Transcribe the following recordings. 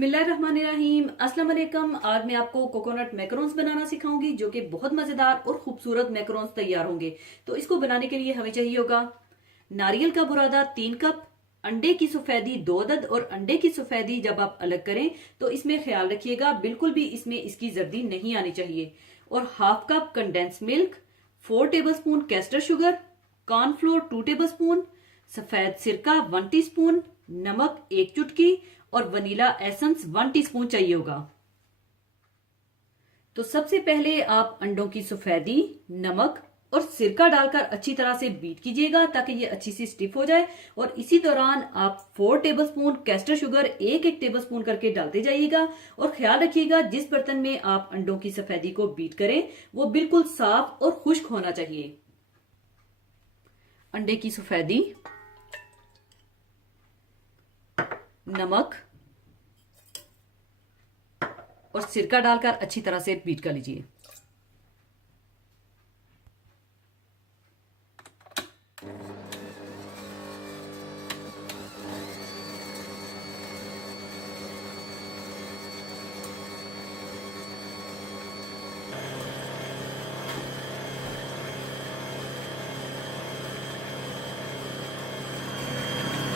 बिस्मिल्लाहिर्रहमानिर्रहीम। अस्सलाम वालेकुम। आज मैं आपको कोकोनट मैकरोन्स बनाना सिखाऊंगी जो कि बहुत मजेदार और खूबसूरत मैकरोन्स तैयार होंगे। तो इसको बनाने के लिए हमें चाहिए होगा नारियल का बुरादा 3 कप, अंडे की सफेदी 2 अदद। और अंडे की सफेदी जब आप अलग करें तो इसमें ख्याल रखिएगा बिल्कुल भी इसमें इसकी जर्दी नहीं आनी चाहिए। और half cup condense milk, 4 table spoon castor sugar, cornflour 2 table spoon, सफेद सिरका 1 टीस्पून, नमक 1 चुटकी और वनीला एसेंस 1 टीस्पून चाहिए होगा। तो सबसे पहले आप अंडों की सफेदी, नमक और सिरका डालकर अच्छी तरह से बीट कीजिएगा ताकि ये अच्छी सी स्टिफ हो जाए। और इसी दौरान आप 4 टेबल स्पून कैस्टर शुगर एक एक टेबल स्पून करके डालते जाइएगा। और ख्याल रखिएगा जिस बर्तन में आप अंडों की सफेदी को बीट करें वो बिल्कुल साफ और खुश्क होना चाहिए। अंडे की सफेदी, नमक और सिरका डालकर अच्छी तरह से बीट कर लीजिए।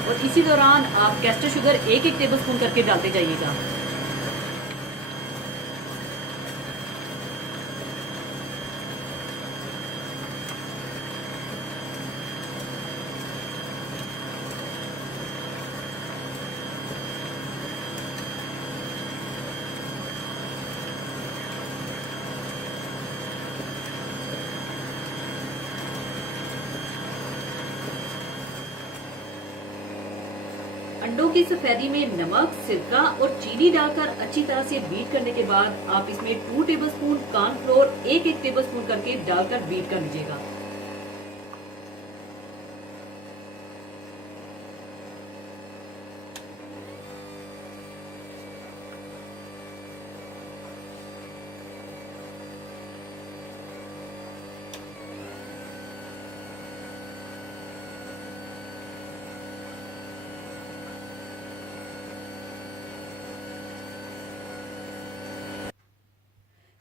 और इसी दौरान आप कैस्टर शुगर एक एक टेबल स्पून करके डालते जाइएगा। अंडों की सफेदी में नमक, सिरका और चीनी डालकर अच्छी तरह से बीट करने के बाद आप इसमें 2 टेबल स्पून कॉर्नफ्लोर एक एक टेबल स्पून करके डालकर बीट कर लीजिएगा।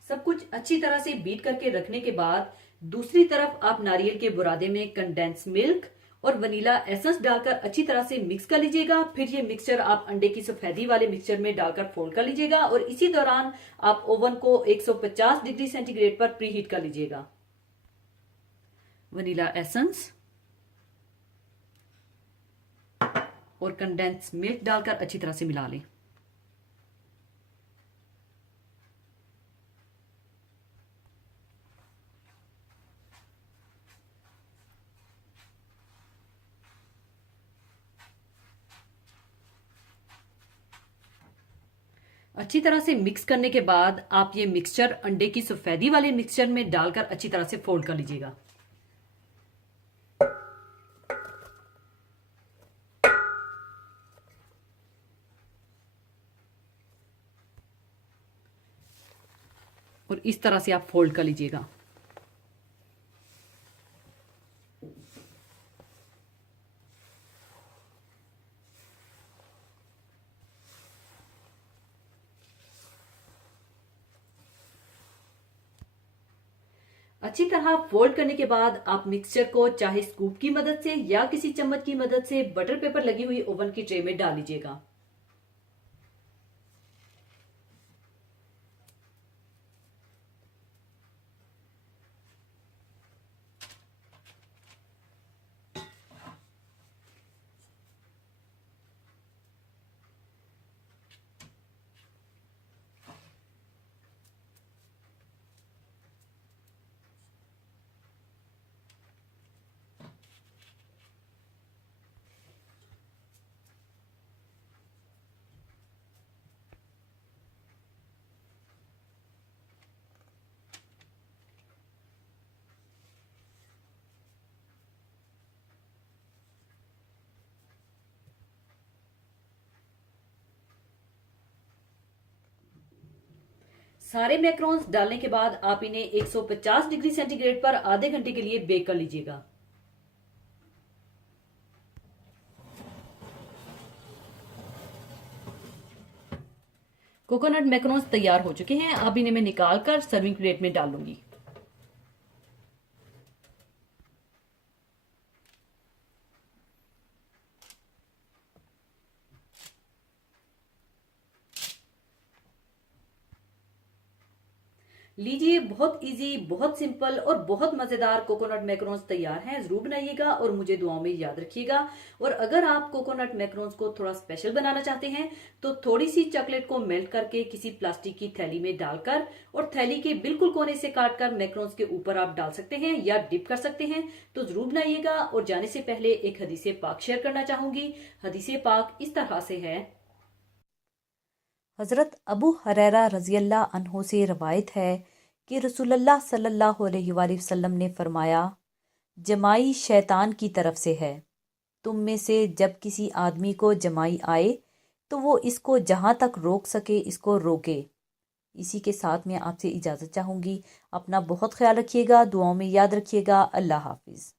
सब कुछ अच्छी तरह से बीट करके रखने के बाद दूसरी तरफ आप नारियल के बुरादे में कंडेंस मिल्क और वनीला एसेंस डालकर अच्छी तरह से मिक्स कर लीजिएगा। फिर ये मिक्सचर आप अंडे की सफेदी वाले मिक्सचर में डालकर फोल्ड कर लीजिएगा। और इसी दौरान आप ओवन को 150 डिग्री सेंटीग्रेड पर प्री हीट कर लीजिएगा। वनीला एसेंस और कंडेंस मिल्क डालकर अच्छी तरह से मिला लें। अच्छी तरह से मिक्स करने के बाद आप ये मिक्सचर अंडे की सफेदी वाले मिक्सचर में डालकर अच्छी तरह से फोल्ड कर लीजिएगा। और इस तरह से आप फोल्ड कर लीजिएगा। अच्छी तरह फोल्ड करने के बाद आप मिक्सचर को चाहे स्कूप की मदद से या किसी चम्मच की मदद से बटर पेपर लगी हुई ओवन की ट्रे में डाल लीजिएगा। सारे मैक्रोन्स डालने के बाद आप इन्हें 150 डिग्री सेंटीग्रेड पर आधे घंटे के लिए बेक कर लीजिएगा। कोकोनट मैक्रोन्स तैयार हो चुके हैं। अब इन्हें मैं निकाल कर सर्विंग प्लेट में डाल लूंगी। लीजिए, बहुत इजी, बहुत सिंपल और बहुत मजेदार कोकोनट मैक्रोन्स तैयार हैं। जरूर बनाइएगा और मुझे दुआओं में याद रखिएगा। और अगर आप कोकोनट मैक्रोन्स को थोड़ा स्पेशल बनाना चाहते हैं तो थोड़ी सी चॉकलेट को मेल्ट करके किसी प्लास्टिक की थैली में डालकर और थैली के बिल्कुल कोने से काटकर मैक्रोन्स के ऊपर आप डाल सकते हैं या डिप कर सकते हैं। तो जरूर बनाइएगा। और जाने से पहले एक हदीसे पाक शेयर करना चाहूंगी। हदीसे पाक इस तरह से है। हज़रत अबू हुरैरा रज़ियल्लाहु अन्हु से रवायत है कि रसूलुल्लाह सल्लल्लाहु अलैहि वसल्लम ने फरमाया, जमाई शैतान की तरफ से है। तुम में से जब किसी आदमी को जमाई आए तो वो इसको जहाँ तक रोक सके इसको रोके। इसी के साथ मैं आपसे इजाज़त चाहूँगी। अपना बहुत ख्याल रखिएगा, दुआओं में याद रखिएगा। अल्लाह हाफिज़।